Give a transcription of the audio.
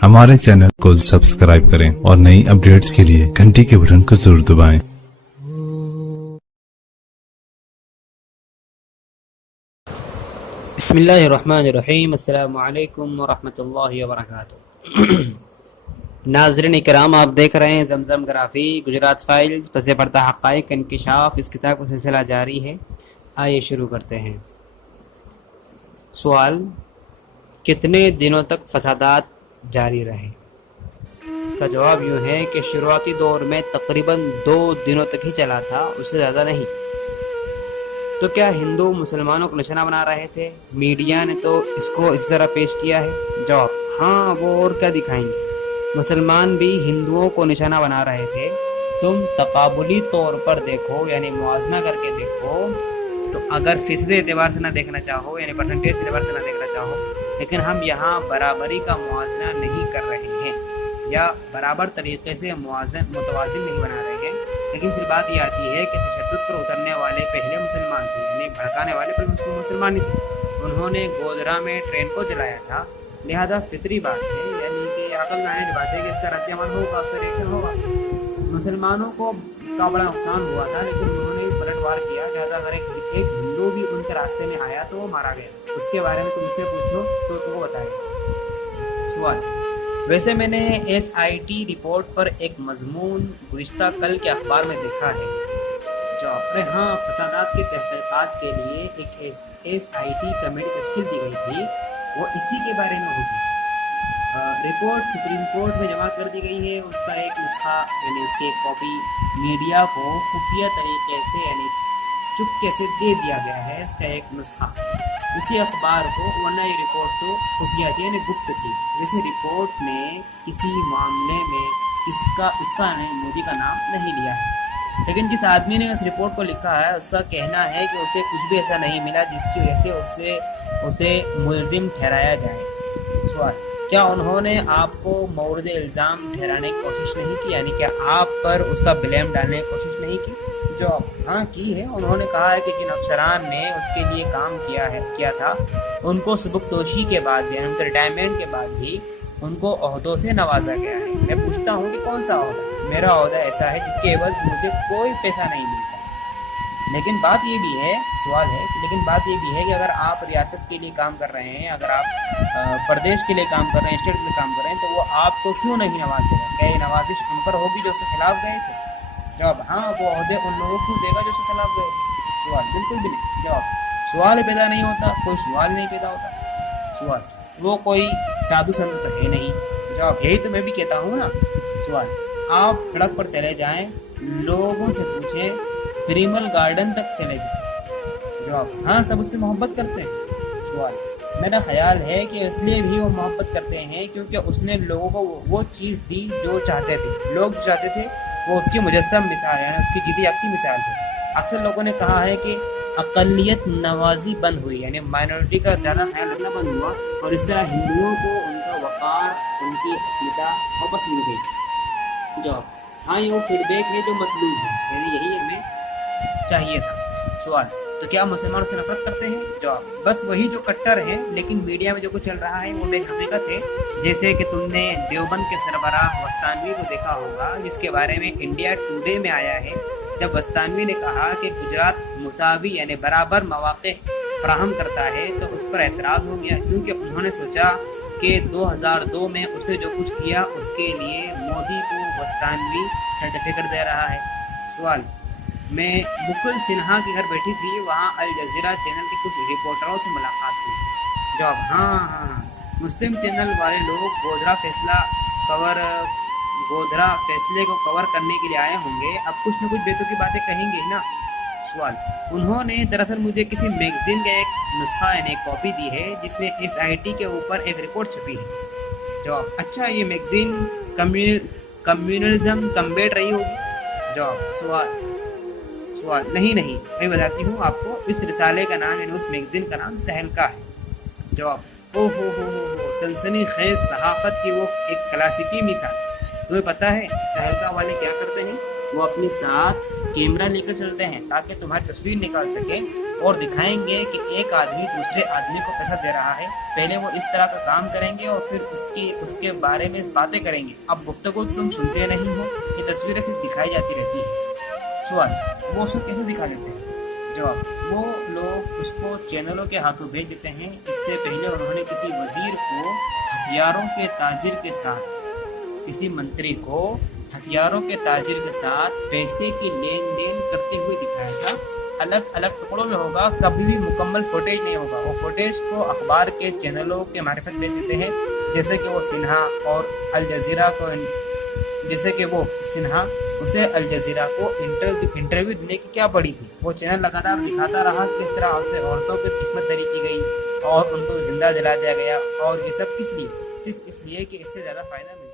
हमारे चैनल को सब्सक्राइब करें और नई अपडेट्स के लिए घंटी के बटन को जरूर दबाएं। बिस्मिल्लाहिर्रहमानिर्रहीम, अस्सलामु अलैकुम वरहमतुल्लाहि वबरकातुहू। नाज़रीन इकराम, आप देख रहे हैं जमजम ग्राफी गुजरात फाइल्स पसे पर्दा हक़ाइक़ इंकिशाफ। इस किताब का सिलसिला जारी है। आइए शुरू करते हैं। सवाल: कितने दिनों तक फसादात जारी रहे? इसका जवाब यूँ है कि शुरुआती दौर में तकरीबन 2 दिनों तक ही चला था, उससे ज़्यादा नहीं। तो क्या हिंदू मुसलमानों को निशाना बना रहे थे? मीडिया ने तो इसको इस तरह पेश किया है। जवाब: हाँ, वो और क्या दिखाएंगे। मुसलमान भी हिंदुओं को निशाना बना रहे थे। तुम तकाबुली तौर पर देखो, यानी मुआजना करके देखो, तो अगर फीसदी एतबार से ना देखना चाहो, यानी परसेंटेज के एतबार से ना देखना चाहो, लेकिन हम यहाँ बराबरी का मुआजना नहीं कर रहे हैं या बराबर तरीके से मुतवाज़िन नहीं बना रहे हैं। लेकिन फिर बात ये आती है कि तशद्दुद पर उतरने वाले पहले मुसलमान थे, यानी भड़काने वाले पहले मुसलमान ही थे। उन्होंने गोधरा में ट्रेन को जलाया था, लिहाजा फितरी बात है, यानी कि अकल में आने की बात है कि इसका रद्द-ए-अमल होगा, उसका रिएक्शन होगा। मुसलमानों को का बड़ा नुकसान हुआ था, लेकिन उन्होंने पलटवार किया। लिहाजा अगर एक हिंदू भी उनके रास्ते में आया तो वो मारा गया। उसके बारे में तुमसे पूछो तो तुमको बताएगा। सवाल: वैसे मैंने SIT रिपोर्ट पर एक मजमून गुज़िश्ता कल के अखबार में देखा है। जवाब: अरे हाँ, फसादात की तहक़ीक़ात के लिए एक SIT कमेटी तश्कील दी गई थी, वो इसी के बारे में होगी। रिपोर्ट सुप्रीम कोर्ट में जमा कर दी गई है। उसका एक नुस्खा, यानी उसकी एक कॉपी मीडिया को खुफिया तरीके से, यानी चुपके से दे दिया गया है। इसका एक नुस्खा उसी अखबार को, वरना ये रिपोर्ट तो खुफिया थी, यानी गुप्त थी। वैसे रिपोर्ट ने किसी मामले में उसका मोदी का नाम नहीं लिया है, लेकिन जिस आदमी ने उस रिपोर्ट को लिखा है उसका कहना है कि उसे कुछ भी ऐसा नहीं मिला जिसकी वजह से उसे मुलजिम ठहराया जाए। सवाल: क्या उन्होंने आपको मौरद इल्ज़ाम ठहराने की कोशिश नहीं की, यानी क्या आप पर उसका ब्लेम डालने की कोशिश नहीं की? जवाब: हाँ, की है। उन्होंने कहा है कि जिन अफसरान ने उसके लिए काम किया था, उनको सबकदोशी के बाद भी, उनके रिटायरमेंट के बाद भी उनको ओहदों से नवाजा गया है। मैं पूछता हूँ कि कौन सा ओहदा? मेरा ओहदा ऐसा है जिसके एवज मुझे कोई पैसा नहीं मिलता। लेकिन बात ये भी है, सवाल है, लेकिन बात ये भी है कि अगर आप रियासत के लिए काम कर रहे हैं, अगर आप प्रदेश के लिए काम कर रहे हैं, स्टेट के लिए काम कर रहे हैं, तो वो आपको क्यों नहीं नवाज देगा? क्या ये नवाजिश उन पर होगी जो उसके खिलाफ गए थे? जवाब: हाँ, वो ओहदे उन लोगों को देगा जो उसके खिलाफ गए थे। सवाल: बिल्कुल भी नहीं। जवाब: सवाल ही पैदा नहीं होता, कोई सवाल नहीं पैदा होता। सवाल: वो कोई साधु संत तो है नहीं। जवाब: यही तो मैं भी कहता हूँ ना। सवाल: आप सड़क पर चले जाएं, लोगों से पूछें, प्रिमल गार्डन तक चले जाएं। जवाब: हाँ, सब उससे मोहब्बत करते हैं। सवाल: मेरा ख्याल है कि इसलिए भी वो मोहब्बत करते हैं क्योंकि उसने लोगों को वो चीज़ दी जो चाहते थे। लोग जो चाहते थे वो उसकी मुजस्सम मिसाल है, यानी उसकी जीती जागती मिसाल है। अक्सर लोगों ने कहा है कि अक़लियत नवाजी बंद हुई, यानी माइनॉरिटी का ज़्यादा ख्याल रखना बंद हुआ, और इस तरह हिंदुओं को उनका वक़ार, उनकी अस्मिता वापस मिल गई। जवाब: हाँ, ये वो फीडबैक है जो मतलूब है, यानी यही हमें चाहिए था। सवाल: तो क्या मुसलमानों से नफरत करते हैं? जवाब: बस वही जो कट्टर हैं, लेकिन मीडिया में जो कुछ चल रहा है वो बेहकीकत है। जैसे कि तुमने देवबंद के सरबराह वस्तानवी को देखा होगा, जिसके बारे में इंडिया टुडे में आया है, जब वस्तानवी ने कहा कि गुजरात मुसावी, यानी बराबर मौक़े फराहम करता है, तो उस पर एतराज़ हो गया, क्योंकि उन्होंने सोचा कि 2002 में उसने जो कुछ किया उसके लिए मोदी को वस्तानवी सर्टिफिकेट दे रहा है। सवाल: मैं मुकुल सिन्हा के घर बैठी थी, वहाँ अल जज़ीरा चैनल के कुछ रिपोर्टरों से मुलाकात हुई। जवाब: हाँ, मुस्लिम चैनल वाले लोग गोधरा फैसले को कवर करने के लिए आए होंगे, अब कुछ न कुछ बेतुकी बातें कहेंगे ना। सवाल: उन्होंने दरअसल मुझे किसी मैगजीन का एक नुस्खा, यानी एक कॉपी दी है, जिसमें SIT के ऊपर एक रिपोर्ट छपी है। जवाब: अच्छा, ये मैगजीन कम्युनलिज्म कम्बेट रही होगी? जवाब: सवाल: नहीं, मैं बताती हूँ आपको। इस रिसाले का नाम, यानी उस मैगजीन का नाम तहलका है। जवाब: ओ हो, सनसनी खेज सहाफत की वो एक क्लासिकी मिसाल। तुम्हें पता है तहलका वाले क्या करते हैं? وہ اپنے ساتھ کیمرہ لے کر چلتے ہیں تاکہ تمہاری تصویر نکال سکیں اور دکھائیں گے کہ ایک آدمی دوسرے آدمی کو پیسہ دے رہا ہے. پہلے وہ اس طرح کا کام کریں گے اور پھر اس کے بارے میں باتیں کریں گے. اب گفتگو تم سنتے نہیں ہو, یہ تصویریں صرف دکھائی جاتی رہتی ہیں. سوال, وہ اس کو کیسے دکھا دیتے ہیں؟ جواب, وہ لوگ اس کو چینلوں کے ہاتھوں بھیج دیتے ہیں. اس سے پہلے انہوں نے کسی وزیر کو ہتھیاروں کے تاجر کے ساتھ, کسی منتری کو ہتھیاروں کے تاجر کے ساتھ پیسے کی لین دین کرتے ہوئے دکھایا تھا. الگ الگ ٹکڑوں میں ہوگا, کبھی بھی مکمل فوٹیج نہیں ہوگا. وہ فوٹیج کو اخبار کے چینلوں کے معرفت بھیج دیتے ہیں, جیسے کہ وہ سنہا اور الجزیرہ کو, جیسے کہ وہ سنہا اسے الجزیرہ کو انٹرویو دینے کی کیا پڑی تھی. وہ چینل لگاتار دکھاتا رہا کہ کس طرح اسے عورتوں کی قسمت دری کی گئی اور ان کو زندہ جلا دیا گیا, اور یہ سب کس لیے؟ صرف اس لیے کہ اس سے زیادہ فائدہ ملے.